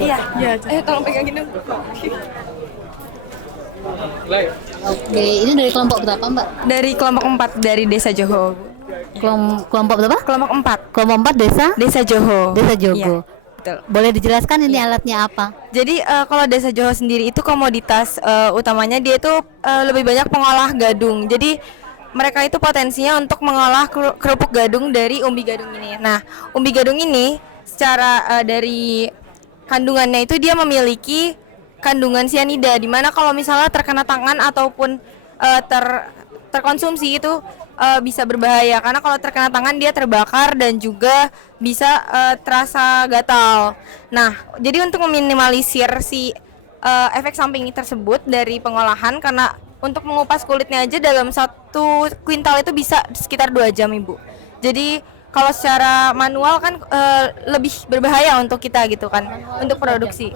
Iya. Iya. Tolong pegangin dong. Oke, ini dari kelompok berapa Mbak? Dari kelompok 4 dari Desa Johor. Kelompok berapa? Kelompok 4. Kelompok 4 Desa Johor. Desa Jogo. Iya, betul. Boleh dijelaskan ini Iya. alatnya apa? Jadi kalau Desa Johor sendiri itu komoditas utamanya dia itu lebih banyak pengolah gadung. Jadi mereka itu potensinya untuk mengolah kerupuk gadung dari umbi gadung ini. Nah, umbi gadung ini secara dari kandungannya itu dia memiliki kandungan sianida, di mana kalau misalnya terkena tangan ataupun terkonsumsi itu bisa berbahaya, karena kalau terkena tangan dia terbakar dan juga bisa terasa gatal. Nah, jadi untuk meminimalisir si efek samping tersebut dari pengolahan, karena untuk mengupas kulitnya aja dalam 1 kuintal itu bisa sekitar 2 jam Ibu. Jadi kalau secara manual kan lebih berbahaya untuk kita gitu kan, untuk produksi.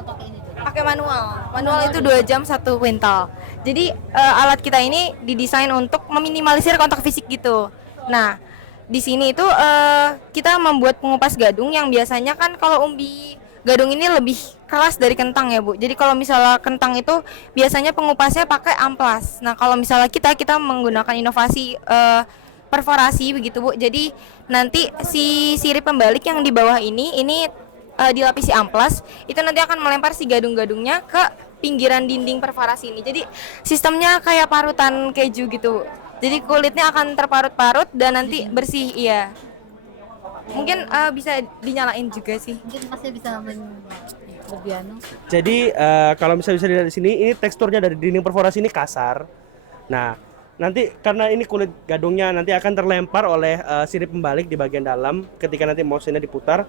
Pakai manual itu 2 jam 1 kuintal. Jadi alat kita ini didesain untuk meminimalisir kontak fisik gitu. Nah, di sini itu kita membuat pengupas gadung yang biasanya kan kalau umbi gadung ini lebih keras dari kentang ya Bu. Jadi kalau misalnya kentang itu biasanya pengupasnya pakai amplas. Nah, kalau misalnya kita menggunakan inovasi perforasi begitu Bu. Jadi nanti si sirip pembalik yang di bawah ini dilapisi amplas, itu nanti akan melempar si gadung-gadungnya ke pinggiran dinding perforasi ini. Jadi sistemnya kayak parutan keju gitu. Jadi kulitnya akan terparut-parut dan nanti bersih, iya. Mungkin bisa dinyalain juga sih. Mungkin masih bisa lebih anu. Jadi kalau misalnya bisa dilihat di sini, ini teksturnya dari dinding perforasi ini kasar. Nah, nanti karena ini kulit gadungnya nanti akan terlempar oleh sirip pembalik di bagian dalam ketika nanti mouse-nya diputar.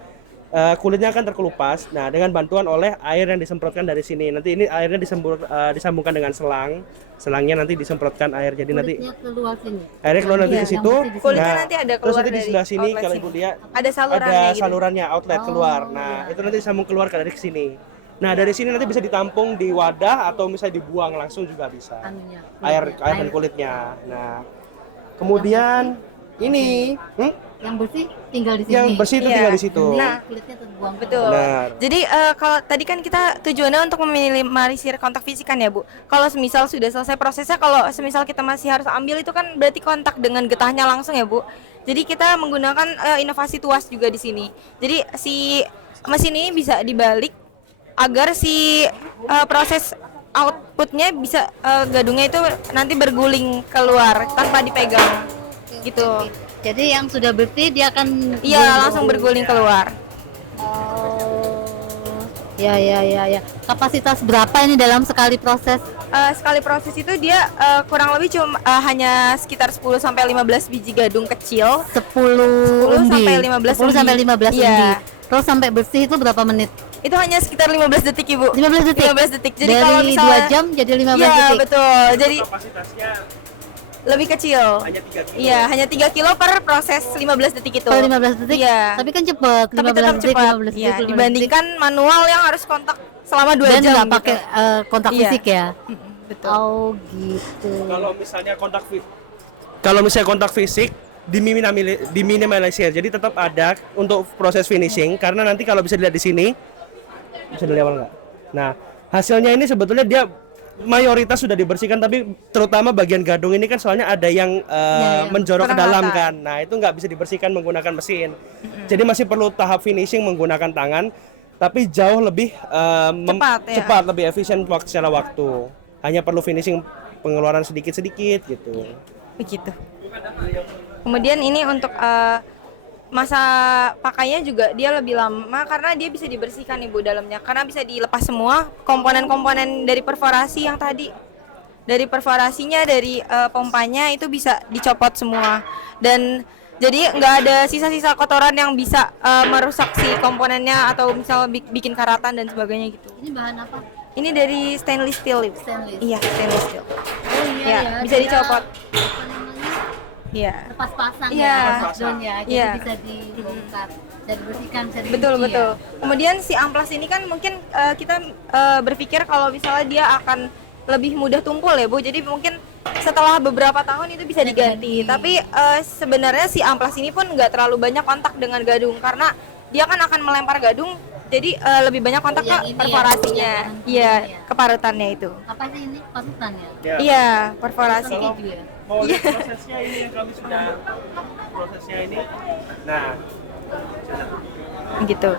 Kulitnya akan terkelupas. Nah, dengan bantuan oleh air yang disemprotkan dari sini. Nanti ini airnya disambungkan dengan selang. Selangnya nanti disemprotkan air. Jadi nanti keluar sini. airnya keluar nanti Iya, ke situ. kulitnya Nah, nanti ada terus keluar nanti di dari sebelah sini outlet kalau sini. Ibu lihat Ada salurannya ada gitu. salurannya outlet keluar. Nah, itu nanti disambung keluar dari sini. Nah, dari sini nanti bisa ditampung di wadah atau misalnya dibuang langsung juga bisa. Anunya, Air dan kulitnya. Nah, kemudian ini yang bersih tinggal di sini. yang bersih itu Iya. tinggal di situ. Nah, kulitnya terbuang. betul. Benar. Jadi kalau tadi kan kita tujuannya untuk meminimalisir kontak fisik kan ya Bu. Kalau semisal sudah selesai prosesnya, kalau semisal kita masih harus ambil itu kan berarti kontak dengan getahnya langsung ya Bu. Jadi kita menggunakan inovasi tuas juga di sini. Jadi si mesin ini bisa dibalik agar si proses outputnya bisa gadungnya itu nanti berguling keluar tanpa dipegang gitu. Jadi yang sudah bersih dia akan Iya, langsung berguling keluar. Oh. Ya. Kapasitas berapa ini dalam sekali proses? Sekali proses itu dia kurang lebih cuma hanya sekitar 10 sampai 15 biji gadung kecil. 10 umbi. sampai 15 10 sampai 15 Iya. umbi. Terus sampai bersih itu berapa menit? Itu hanya sekitar 15 detik Ibu. 15 detik. 15 detik. Jadi Dari kalau misalnya 2 jam jadi 15 Iya, detik. betul. Jadi Kapasitasnya lebih kecil. hanya 3 kilo. Iya, hanya 3 kilo per proses 15 detik itu. Per 15 detik. Iya. Tapi kan cepet. Tapi tetap 15 detik, cepat. 15 Iya, detik, 15 dibandingkan manual yang harus kontak selama 2 dan jam nggak gitu. pakai kontak Iya. fisik ya. Betul. Oh gitu. Kalau misalnya kontak fisik diminimalisir. Jadi tetap ada untuk proses finishing karena nanti kalau bisa dilihat di sini bisa dilihat enggak. Nah, hasilnya ini sebetulnya dia mayoritas sudah dibersihkan tapi terutama bagian gadung ini kan soalnya ada yang menjorok ke kurang dalam rata. kan. Nah, itu nggak bisa dibersihkan menggunakan mesin. Jadi masih perlu tahap finishing menggunakan tangan tapi jauh lebih Cepat, ya. lebih efisien secara waktu. Hanya perlu finishing pengeluaran sedikit-sedikit gitu. Begitu. Kemudian ini untuk masa pakainya juga dia lebih lama karena dia bisa dibersihkan Ibu dalamnya, karena bisa dilepas semua komponen-komponen dari perforasi yang tadi. Dari perforasinya, dari pompanya itu bisa dicopot semua. Dan jadi nggak ada sisa-sisa kotoran yang bisa merusak si komponennya atau misal bikin karatan dan sebagainya gitu. Ini bahan apa? Ini dari stainless steel Ibu. Stainless. Iya, stainless steel. Oh Ya, bisa dia dicopot. apa namanya? Iya. Lepas pasang Iya. ya, background ya. Jadi Iya. bisa dibongkar, bisa dibersihkan, bisa dicuci Betul ya. betul. Kemudian si amplas ini kan mungkin kita berpikir kalau misalnya dia akan lebih mudah tumpul ya Bu. Jadi mungkin setelah beberapa tahun itu bisa diganti. Tapi sebenarnya si amplas ini pun nggak terlalu banyak kontak dengan gadung karena dia kan akan melempar gadung, jadi lebih banyak kontak ke Yang ini ya, perforasinya. yang Iya, ini ya. keparutannya itu. Apa sih ini? Pasutan ya? Iya, perforasi. Pasutan keju ya? Mau lihat prosesnya ini yang kami sudah prosesnya ini. Nah, Gitu.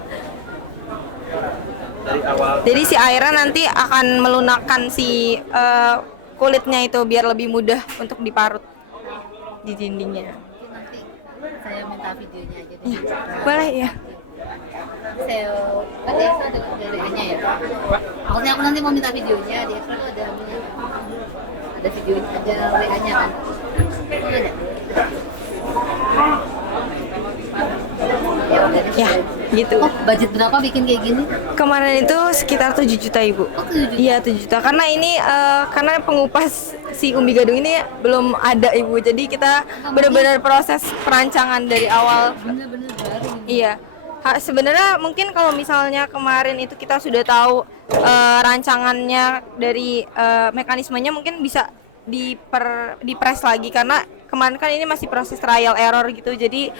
dari awal. Jadi si airnya nanti akan melunakkan si kulitnya itu biar lebih mudah untuk diparut di dindingnya. Mungkin nanti saya minta videonya aja deh. Iya, boleh ya. Saya di Extra ada WA-nya ya. Maksudnya aku nanti mau minta videonya, di Extra tuh ada videonya, ada WA-nya kan. Itu ada. Ya udah deh. Ya, gitu. Oh, budget berapa bikin kayak gini? Kemarin itu sekitar 7 juta Ibu. Oh, 7 juta. Iya 7 juta. Karena ini karena pengupas si umbi gadung ini belum ada Ibu. Jadi kita benar-benar proses perancangan dari awal. Bener-bener baru ini. Iya. Sebenarnya mungkin kalau misalnya kemarin itu kita sudah tahu rancangannya dari mekanismenya mungkin bisa dipress lagi karena kemarin kan ini masih proses trial error gitu. Jadi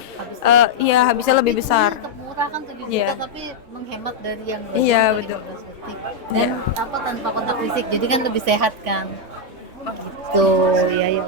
iya habisnya lebih besar. Tetap murah kan 7 juta Iya. tapi menghemat dari yang Iya, 15 betul. detik. Iya. Dan apa tanpa kontak fisik jadi kan lebih sehat kan. Gitu ya ya.